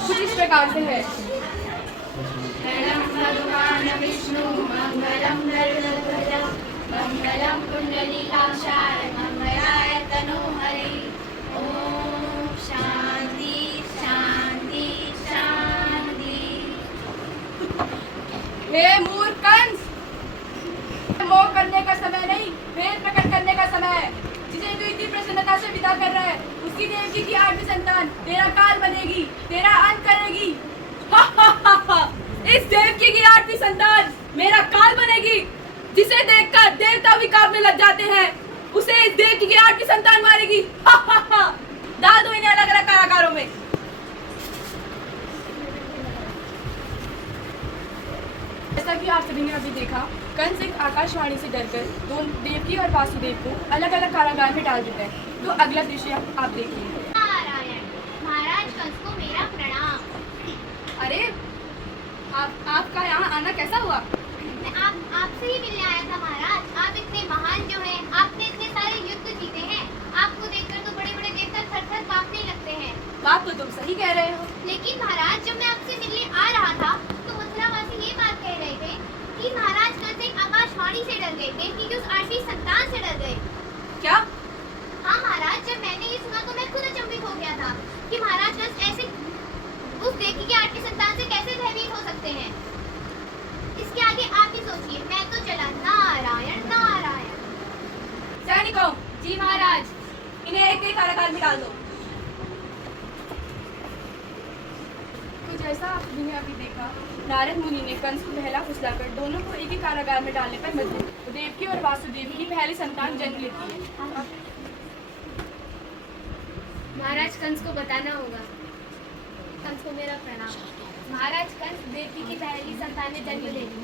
कुछ इस प्रकार से है। भगवान विष्णु मंगलम गरुड़ध्वज मंगलम कुंडलीकाक्षाय मंगलाय तनोहरि। ओम शांति शांति शांति। हे मूर्ख कंस, मोह करने का समय नहीं, वेद प्रकट करने का समय है। जिसे तू इतनी प्रसन्नता से विदा कर रहा है, उसकी देवकी की 8वीं संतान तेरा काल बनेगी, तेरा अंत करेगी। इस देवकी की 8वीं संतान मेरा काल बनेगी, जिसे देखकर देवता भी कांपने लग जाते हैं, उसे इस देवकी की 8वीं संतान मारेगी। डाल दो इन्हें अलग अलग कारागारों में। जैसा कि आप सभी ने अभी देखा, कंस एक आकाशवाणी से डरकर दोनों देवकी और वासुदेव को अलग अलग कारागार में डाल देता है। तो अगला दृश्य आप देखिए। नारायण, महाराज कंस को मेरा प्रणाम। अरे आपका यहाँ आना कैसा हुआ? मैं आपसे ही मिलने आया था महाराज। आप इतने महान जो हैं, आपने इतने सारे युद्ध जीते हैं, आपको देखकर तो बड़े बड़े देवता थर-थर कांपने लगते हैं। बात तो तुम सही कह रहे हो। लेकिन महाराज, जब मैं आपसे मिलने आ रहा था तो मथुरावासी ये बात कह रहे थे कि महाराज कंस एक आकाशवाणी से डर गए, देवकी की उस 8वीं संतान से डर गए। क्या? हाँ महाराज, जब मैंने ये सुना तो मैं खुद अचंभित हो गया था कि महाराज कंस ऐसे उस देवकी की 8वीं संतान से कैसे भयभीत हो सकते हैं। इसके आगे आप ही सोचिए। मैं तो चला। नारायण नारायण। सैनिकों, जी महाराज, इन्हें एक एक कारागार में डाल दो। तो जैसा आपने अभी देखा, नारद मुनि ने कंस को पहला फुसलाकर दोनों को एक ही कारागार में डालने पर मजबूर देवकी और वासुदेव की पहली संतान जन्म लेती है। महाराज कंस को बताना होगा। कंस को मेरा प्रणाम। महाराज कंस देवकी की पहली संतान में जन्म लेगी।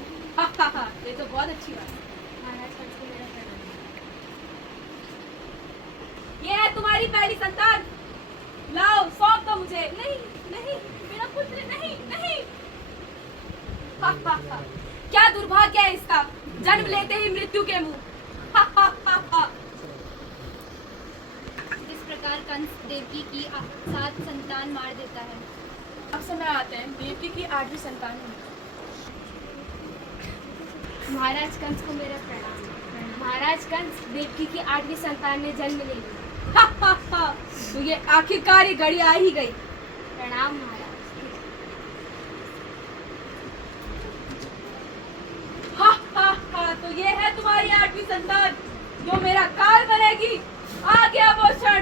ये तो बहुत अच्छी बात है। महाराज कंस को मेरा प्रणाम। ये है तुम्हारी पहली संतान, लाओ सौंप दो मुझे। नहीं नहीं, मेरा पुत्र नहीं नहीं। क्या दुर्भाग्य है इसका, जन्म लेते ही मृत्यु के मुंह। इस प्रकार कंस देवकी की 7 संतान मार देता है। अब समय आते हैं देवकी की 8वीं संतान होने का। महाराज कंस को मेरा प्रणाम। महाराज कंस देवकी की 8वीं संतान में जन्म लेगी। तो ये आखिरकार ये घड़ी आ ही गई। प्रणाम महाराज। तो ये है तुम्हारी 8वीं संतान, जो मेरा काल बनेगी। आ गया वो क्षण।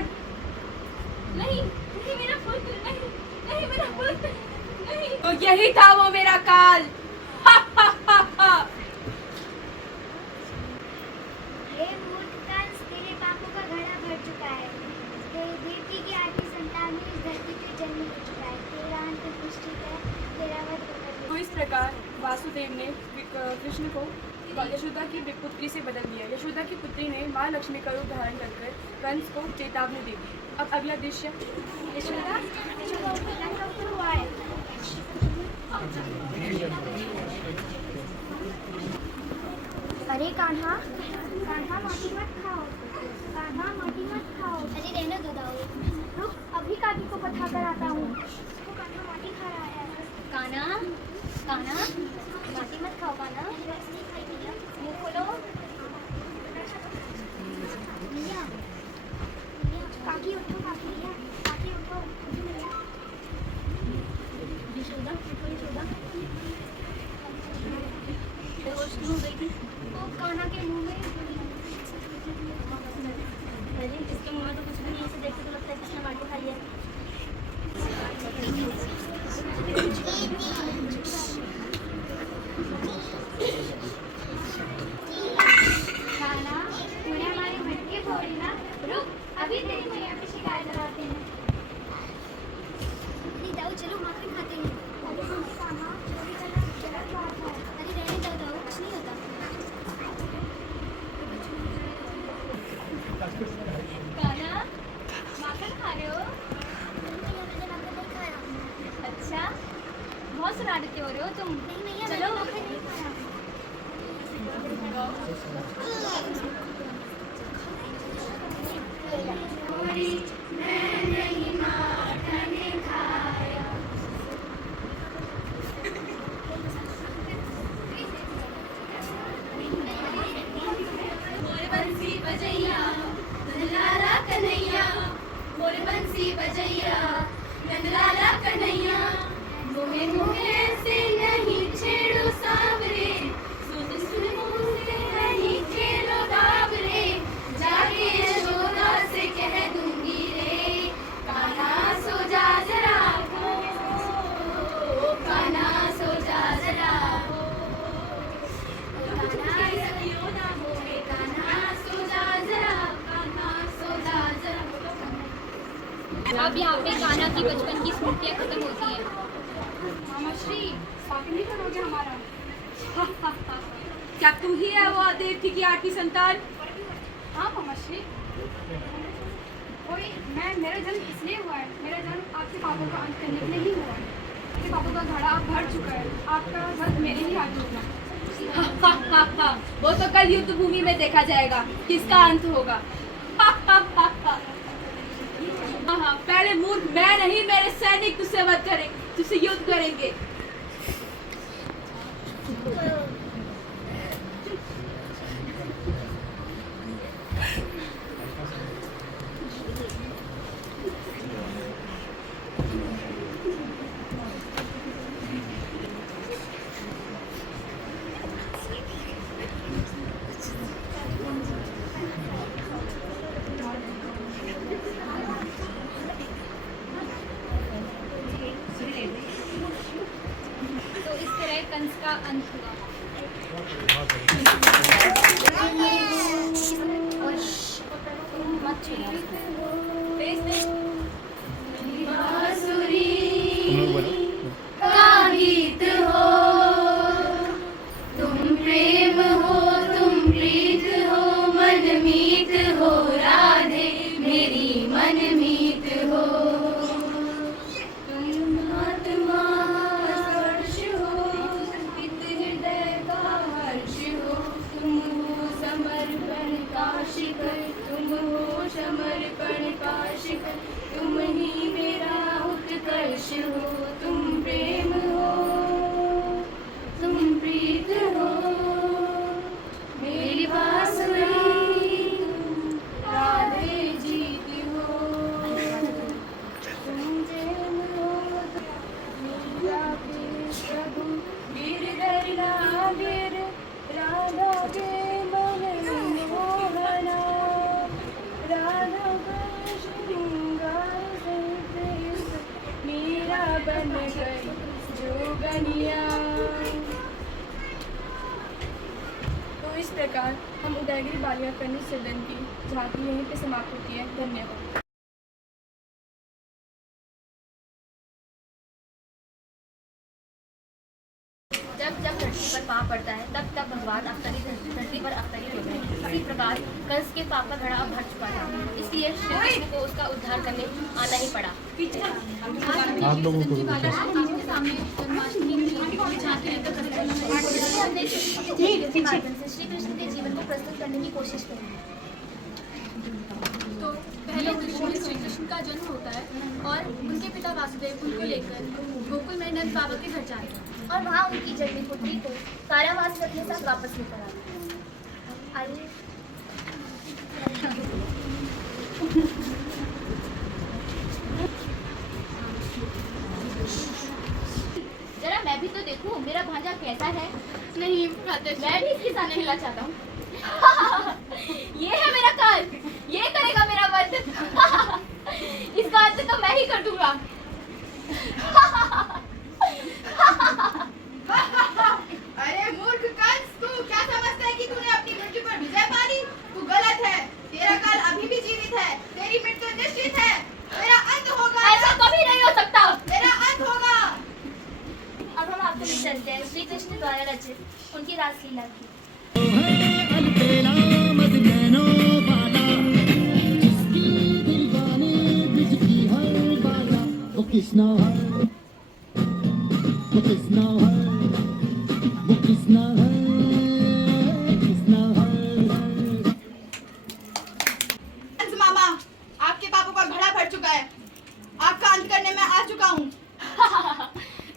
नहीं नहीं, मेरा पुत्र नहीं नहीं, मेरा पुत्र नहीं। तो यही था वो मेरा काल। हे मूर्ख कंस, तेरे पापों का घड़ा भर चुका है। देवकी की 8वीं संतान में इस धरती पे जन्म ले चुका है। तेरा अंत निश्चित है, तेरा वध होकर। तो इस प्रकार वासुदेव ने कृष्ण को यशोदा की पुत्री से बदल दिया। यशोदा की पुत्री ने माँ लक्ष्मी का रूप धारण कर कंस को चेतावनी दी। अब अगला दृश्य। यशोदा हुआ है। अरे कान्हा, कान्हा माटी मत खाओ, कान्हा माटी मत खाओ। अरे रहने दो दाऊ। रुक, अभी काकी को बता कर आता हूँ। उसको कान्हा माटी खा रहा है। कान्हा, कान्हा, माटी मत खाओ कान्हा। मुंह खोलो। काकी उठो, काकी काकी उठो। यशोदा, यशोदा, बेहोश क्यों हो गई थी? वो कान्हा के मुंह में। अरे इसके मुंह में तो कुछ भी नहीं है, इसे देखते तो लगता है किसने माटी खाई है। कान्हा, तूने हमारी मटकी फोड़ी ना। रुक, अभी तेरी मैया की शिकायत लगाते हैं। अरे दाऊ, चलो माखन खाते हैं। अरे कान्हा, चोरी करना गलत बात है। अरे रहने दो दाऊ, कुछ नहीं होता। कान्हा, माखन खा रहे हो? मैंने माखन नहीं खाया। अच्छा, बहुत शरारती हो रहे हो तुम। नहीं मैया, चलो। मैंने माखन नहीं खाया। कन्हैया मोहे मोहे से नहीं छेड़ो सावरे सुन सुन मुझसे नहीं खेलो बाबरे जाके यशोदा से कह दूंगी रे कान्हा सो जा जरा कान्हा सो जा जरा कान्हा सो ना मोहे कान्हा सो जा जरा कान्हा सो जा जरा। अब यहाँ पे कान्हा की बचपन की स्मृतियाँ खत्म होती हैं। मामा श्री स्वागत नहीं करोगे हमारा? क्या तू ही है वो देवकी की आठवीं संतान? हाँ मामा श्री, मेरा जन्म इसलिए हुआ है, मेरा जन्म आपके पापों का अंत करने के लिए ही हुआ है। आपके पापों का घड़ा अब भर चुका है, आपका वध मेरे ही हाथ होगा। वो तो कल युद्ध भूमि में देखा जाएगा किसका अंत होगा। हाँ, पहले मूर्ख मैं नहीं मेरे सैनिक तुझसे वध करें, तुझसे युद्ध करेंगे। तो इस तरह कंस का अंत हुआ। का गीत हो तुम प्रेम हो तुम प्रीत हो मनमीत हो राधे मेरी मनमीत हो तुम आत्मा स्पर्श हो हित हृदय का हर्ष हो तुम हो समर्पण का शिखर तुम हो समर्पण का शिखर तुम ही मेरा उत्कर्ष हो तुम प्रेम हो तुम प्रीत हो मेरी बांसुरी राधे जीत हो तुम जैन हो मेरा प्रभु वीर दरिया वीर राधा के मन मोहना राधा का श्रृंगार सहित मेरा बन गई जोगनिया। तो इस प्रकार हम उदयगिरी बालिका कन्या सदन की झांकी यहीं पे समाप्त होती है। धन्यवाद। जब जब धरती पर पाप पड़ता है तब तब भगवान धरती पर अवतरित होते हैं। इसी प्रकार कंस के पाप का घड़ा अब भर चुका था, इसलिए श्री कृष्ण को उसका उद्धार करने आना ही पड़ा। आप लोगों को आपके सामने जन्माष्टमी की झांकी लेकर हमने श्री कृष्ण के जीवन को प्रस्तुत करने की कोशिश करी। तो पहले दृश्य में श्री कृष्ण का जन्म होता है और उनके पिता वासुदेव उनको लेकर गोकुल में नंद बाबा के घर जाते हैं और वहाँ उनकी जन्मी पुत्री को कारावास से अपने साथ वापस लेकर आते हैं। आइए जरा मैं भी तो देखूं मेरा भांजा कैसा है। नहीं मैं भी इसके साथ हिलना चाहता हूँ। ये है मेरा काल, ये करेगा मेरा वध। इसका अंत तो मैं ही कर दूंगा। अरे मूर्ख कंस, तू क्या समझता है कि तूने अपनी मृत्यु पर विजय पा ली? तू गलत है। तेरा काल अभी भी जीवित है, तेरी मृत्यु निश्चित है। तेरा अंत होगा। ऐसा कभी नहीं हो सकता। तेरा अंत होगा। अब हम आपको ले चलते हैं श्री कृष्ण द्वारा रचित उनकी रासलीला की। कृष्णा है वो कृष्णा है वो कृष्णा है कृष्णा है। कंस मामा, आपके पापों का घड़ा भर चुका है। आपका अंत करने में आ चुका हूँ।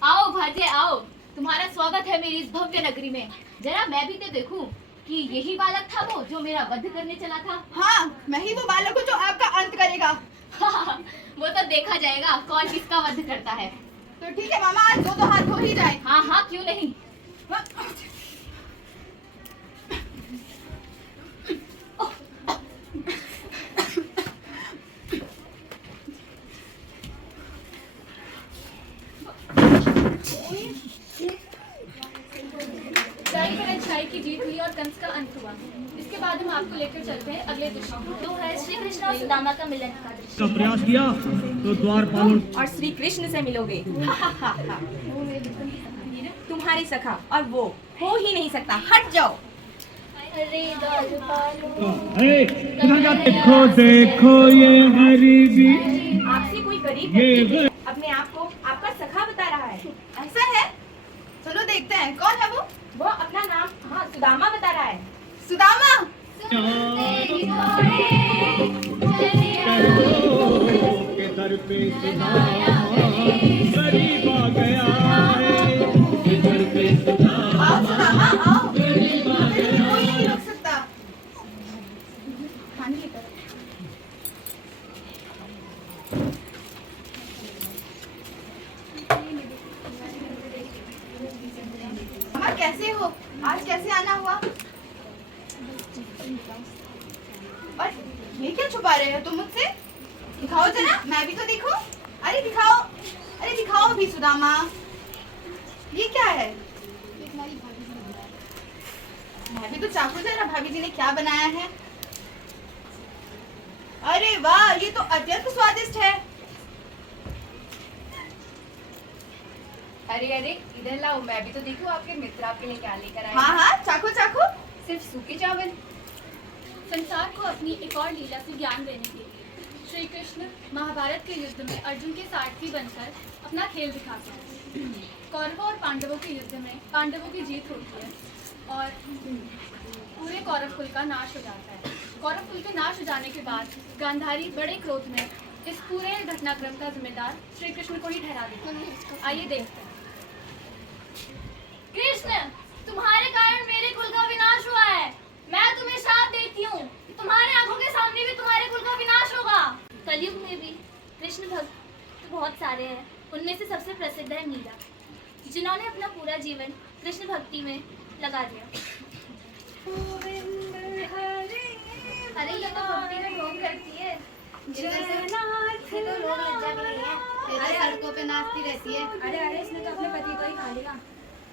आओ भाजे आओ, तुम्हारा स्वागत है मेरी इस भव्य नगरी में। जरा मैं भी तो देखूं कि यही बालक था वो जो मेरा वध करने चला था। हाँ, मैं ही वो बालक हूँ जो आपका अंत करेगा। वो तो देखा जाएगा कौन किसका वध करता है। तो ठीक है मामा, आज दो हाथ हो ही जाए। हाँ हाँ, क्यों नहीं। बुराई पर अच्छाई की जीत हुई और कंस का अंत हुआ। इसके बाद हम आपको लेकर चलते हैं अगले दृश्य में। तो है श्री कृष्ण और सुदामा का मिलन का दृश्य। का प्रयास किया तो द्वारपाल और श्री कृष्ण से मिलोगे। तुम्हारी सखा और वो हो ही नहीं सकता, हट जाओ। अरे द्वारपालो, देखो देखो ये गरीबी, आपसे कोई गरीब ये व्यक्ति अपने आप को आपका सखा बता रहा है। ऐसा है? चलो देखते हैं कौन है वो। वो अपना नाम हाँ सुदामा बता रहा है। सुदामा, के दर पे गरीब आ गया है, के दर पे आओ सुदामा आओ, कोई नहीं रोक सकता। मामा कैसे हो? आज कैसे आना हुआ? और ये क्या छुपा रहे हो तुम मुझसे? दिखाओ जरा, मैं भी तो देखूं। अरे दिखाओ, अरे दिखाओ भी सुदामा। ये क्या है? मैं भी तो चाकू जरा, भाभी जी ने क्या बनाया है? अरे वाह, ये तो अत्यंत स्वादिष्ट है। अरे अरे इधर लाओ, मैं भी तो देखूं आपके मित्र आपके लिए क्या लेकर आए। हाँ हाँ, चाकू चाकू। सिर्फ सूखे चावल। संसार को अपनी एक और लीला से ज्ञान देने के लिए श्री कृष्ण महाभारत के युद्ध में अर्जुन के सारथी बनकर अपना खेल दिखाते हैं। कौरवों और पांडवों के युद्ध में पांडवों की जीत होती है और पूरे कौरव कुल का नाश हो जाता है। कौरव कुल के नाश हो जाने के बाद गांधारी बड़े क्रोध में इस पूरे घटनाक्रम का जिम्मेदार श्री कृष्ण को ही ठहरा देते हैं। आइए देखते हैं। कृष्ण, तुम्हारे कारण मेरे कुल का विनाश हुआ है। मैं तुम्हें श्राप देती हूँ, तुम्हारे आंखों के सामने भी तुम्हारे कुल का विनाश होगा। कलयुग में भी कृष्ण भक्त तो बहुत सारे हैं। उनमें से सबसे प्रसिद्ध है मीरा, जिन्होंने अपना पूरा जीवन कृष्ण भक्ति में लगा दिया। अरे ये तो भक्ति में ढोंग करती है। ये तो लोग लज्जा भी नहीं है, ये तो सड़कों पे नाचती रहती है। अरे अरे, इसने तो अपने पति को ही खा लिया।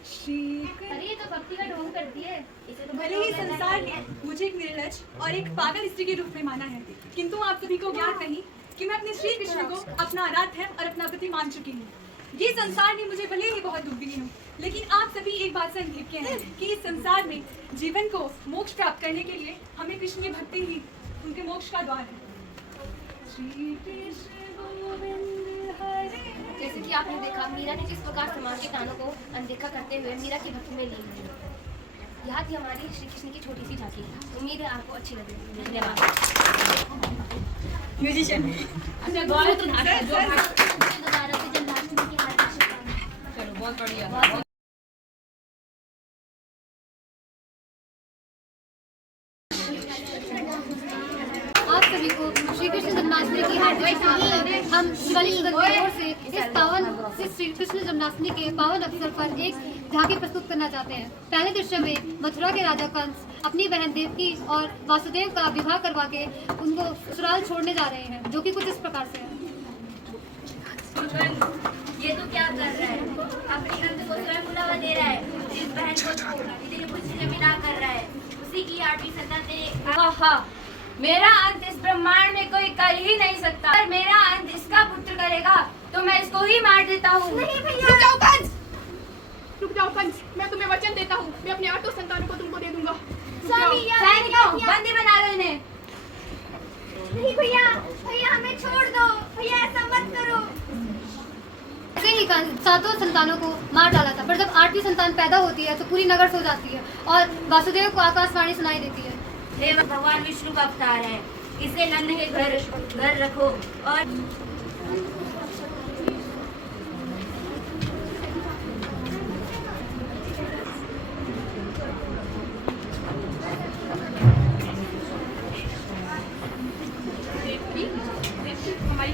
अरे ये तो भक्ति का ढोंग करती है। इसे तो भले ही संसार ने मुझे एक निर्लज और एक पागल स्त्री के रूप में माना है, किंतु आप सभी को ज्ञात नहीं कि मैं अपने श्री कृष्ण को अपना आराध्य और अपना पति मान चुकी हूँ। ये संसार ने मुझे भले ही बहुत दुख दी हूँ, लेकिन आप सभी एक बात से अनभिज्ञ हैं कि इस संसार में जीवन को मोक्ष प्राप्त करने के लिए हमें कृष्ण की भक्ति ही उनके मोक्ष का द्वार है। श्री कृष्ण गोविंद हरे। जैसे कि आपने देखा, मीरा ने जिस प्रकार समाज के कानों को अनदेखा करते हुए मीरा की भक्ति में लीन हुई। यह थी हमारी श्री कृष्ण की छोटी सी झांकी। उम्मीद है आपको अच्छी लगी। धन्यवाद। म्यूजिशियन। अच्छा, दोबारा से जन्माष्टमी की हार्दिक शुभकामनाएं। चलो बहुत बढ़िया। आप सभी को श्री कृष्ण जन्माष्टमी की हार्दिक शुभकामनाएं। हम शिवाली सदन की ओर से इस श्री कृष्ण जन्माष्टमी के पावन अवसर पर एक झांकी प्रस्तुत करना चाहते हैं। पहले दृश्य में मथुरा के राजा कंस अपनी बहन देवकी और वासुदेव का विवाह करवा के उनको ससुराल छोड़ने जा रहे हैं, जो कि कुछ इस प्रकार से है। ये तो क्या कर रहा है? अपनी नंद को स्वयं बुलावा दे रहा है। इस बहन को इतनी कुछ जमीना कर रहा है। उसी की 8वीं संतान से मेरा अंत इस ब्रह्मांड में कोई कर ही नहीं सकता। अगर मेरा अंत इसका पुत्र करेगा तो मैं इसको ही मार देता हूँ। नहीं भैया, रुक जाओ कंस, रुक जाओ कंस, मैं तुम्हें वचन देता हूँ, मैं अपने 8 संतानों को तुमको दे दूंगा। स्वामी सैनिकों, बंदी बना लो इन्हें। नहीं भैया, भैया हमें छोड़ दो। भैया ऐसा मत करो। ऐसे ही कंस 7 संतानों को मार डाला था, पर जब 8वीं संतान पैदा होती है तो पूरी नगर सो जाती है और वासुदेव को आकाशवाणी सुनाई देती है। हे भगवान विष्णु का अवतार है, इसे नंद के घर रखो और हमारी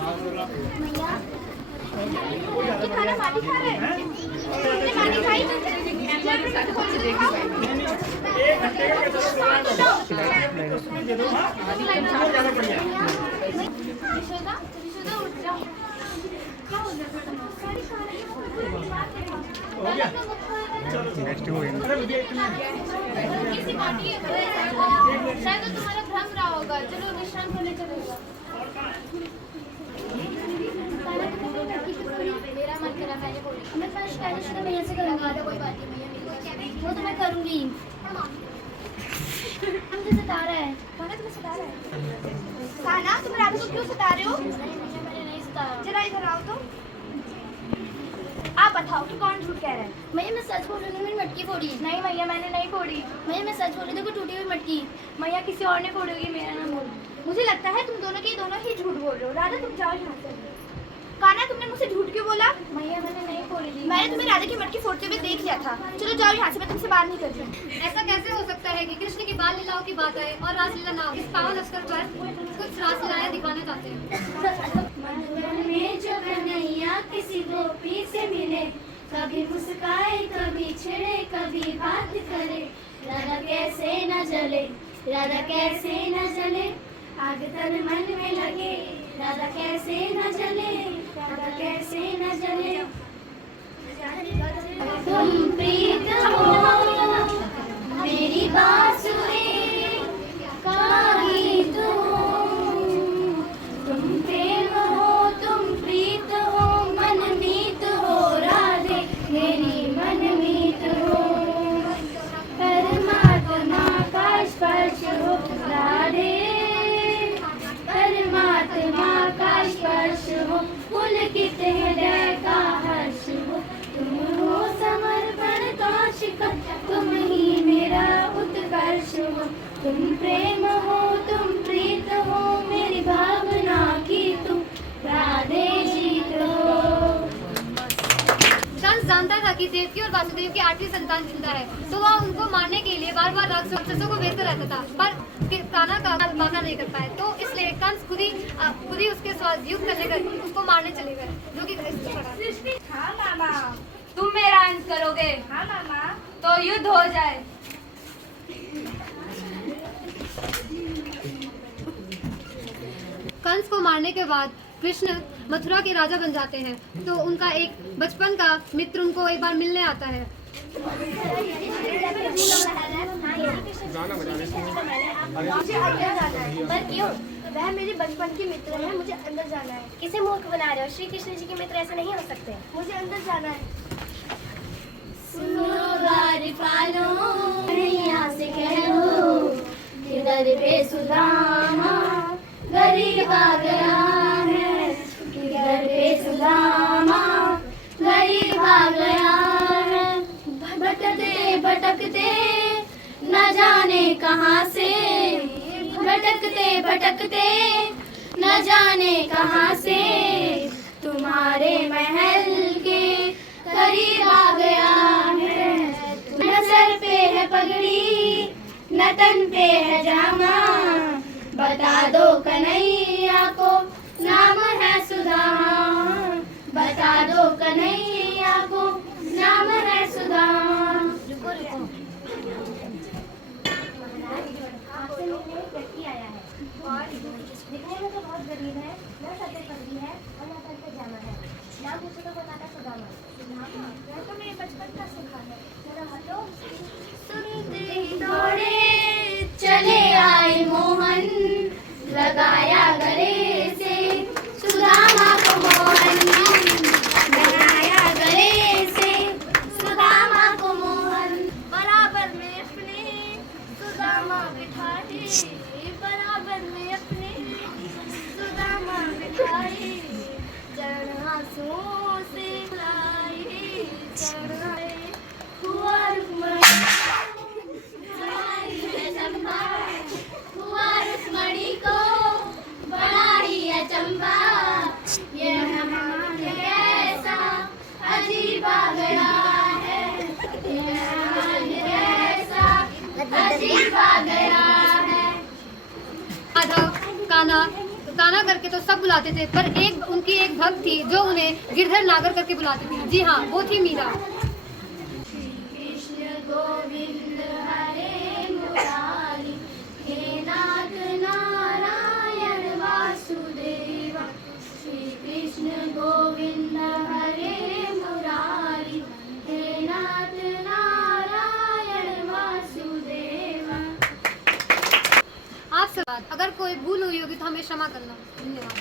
ये खाना माटी खा रहा है। ये माटी खाई यशोदा, यशोदा उठ जाओ। क्या हो गया बेटा? सारी खा रही किसी माटी है शायद तो तुम्हारा भ्रम रहा होगा। चलो विश्राम करने चलेगा। मेरा मन करा मैंने बोली मैं फर्स्ट पहले शुरू में ऐसे करूँगा तो कोई बात नहीं वो तो मैं करूँगी। मुझे सता रहा है। काना तुम्हें सता रहा है? काना तुम रात को क्यों सता रहे हो? मैंने नहीं सताया। जरा इधर आओ तो। आप बताओ कि कौन झूठ कह रहा है? मैया मैं सच बोल रही हूँ। मेरी मटकी फोड़ी। नहीं मैया मैंने नहीं फोड़ी। मैया मैं सच बोल रही हूँ। देखो टूटी हुई मटकी। मैया किसी और ने फोड़ी होगी मेरा नाम बोल। मुझे लगता है तुम दोनों के दोनों ही झूठ बोल रहे हो। राधा तुम जाओ यहाँ से। काना तुमने मुझसे झूठ क्यों बोला? मैया मैंने नहीं फोड़ी थी। मैंने तुम्हें राधा की मटकी फोड़ते हुए देख लिया था। चलो जाओ यहाँ से मैं तुमसे बात नहीं कर रही। ऐसा कैसे हो सकता है कि कृष्ण की बाल लीलाओं की बात आए और रासलीला ना हो? इस पावन अवसर पर कुछ रासलीलाएं दिखाना चाहते हैं। मन में जो कन्हैया किसी गोपी से मिले, कभी मुस्काए कभी छिड़े कभी बात करे, राधा कैसे न जले, राधा कैसे न जले, आग तन मन में लगे, राधा कैसे न जले, राधा कैसे न जले। तुम प्रीत हो मेरी बांसुरी काहे तुम प्रेम हो तुम प्रीत हो मनमीत हो राधे मेरी मनमीत हो, परमात्मा का स्पर्श हो राधे, परमात्मा का स्पर्श हो, पुलकित हृदय का हर्ष हो, तुम हो समर्पण का शिखर, तुम ही मेरा उत्कर्ष हो, तुम प्रेम हो तुम प्रीत हो मेरी भावना की तुम राधे जीत हो। कंस जानता था कि देवकी और वासुदेव की 8वीं संतान जिंदा है, तो वह उनको मारने के लिए बार बार राक्षसों को भेजता रहता था, पर कान्हा का माना नहीं कर पाए। तो इसलिए कंस खुद ही उसके साथ युद्ध करने का उसको मारने चले गए, जो कि हाँ मामा तुम मेरा अंत करोगे? हाँ मामा। तो युद्ध हो जाए। कंस को मारने के बाद कृष्ण मथुरा के राजा बन जाते हैं। तो उनका एक बचपन का मित्र उनको एक बार मिलने आता है। पर क्यों? वह मेरे बचपन के मित्र हैं, मुझे अंदर जाना है। किसे मूर्ख बना रहे हो? श्री कृष्ण जी के मित्र ऐसे नहीं हो सकते। मुझे अंदर जाना है। सुनो गारिफानो यहाँ से कह दो कि दर पे सुदामा गरीब आ गया है, कि दर पे सुदामा गरीब आ गया है, भटकते भटकते न जाने कहाँ से, भटकते भटकते न जाने कहाँ से, तुम्हारे महल के करीब आ गया है, न सर पे है पगड़ी न तन पे है जामा, बता दो कन्हैया को नाम है सुदामा, बता दो कन्हैया को नाम है सुदामा। रुको रुको, आपसे मिलने एक व्यक्ति आया है और दिखने में तो बहुत गरीब है, न सर पे पगड़ी है और न तन पे जामा है, नाम पूछो तो बताता सुदामा। यह तो मेरे बचपन का सुखा है। जरा हटो। सुनते ही दौड़े चले आए मोहन, लगाया गले से सुदामा को मोहन, लगाया गले से सुदामा को मोहन, बराबर में अपने सुदामा बिठाए, बराबर में अपने सुदामा बिठाए, चरण आंसुओं से लाए, चढ़ाए हुआ रुक्मणी को बड़ा ही अचंभा, ये मेहमान कैसा अजीब आ गया है, ये मेहमान कैसा अजीब आ गया है। राधा, कान्हा, काना करके तो सब बुलाते थे, पर एक उनकी एक भक्त थी जो उन्हें गिरधर नागर करके बुलाती थी। जी हाँ, वो थी मीरा। कृष्ण गोविंद हरे मुरारी, हे नाथ नारायण वासुदेवा। श्री कृष्ण गोविंद हरे मुरारी, हे नाथ नारायण वासुदेवा। आपसे बात अगर कोई भूल हुई होगी तो हमें क्षमा करना। धन्यवाद।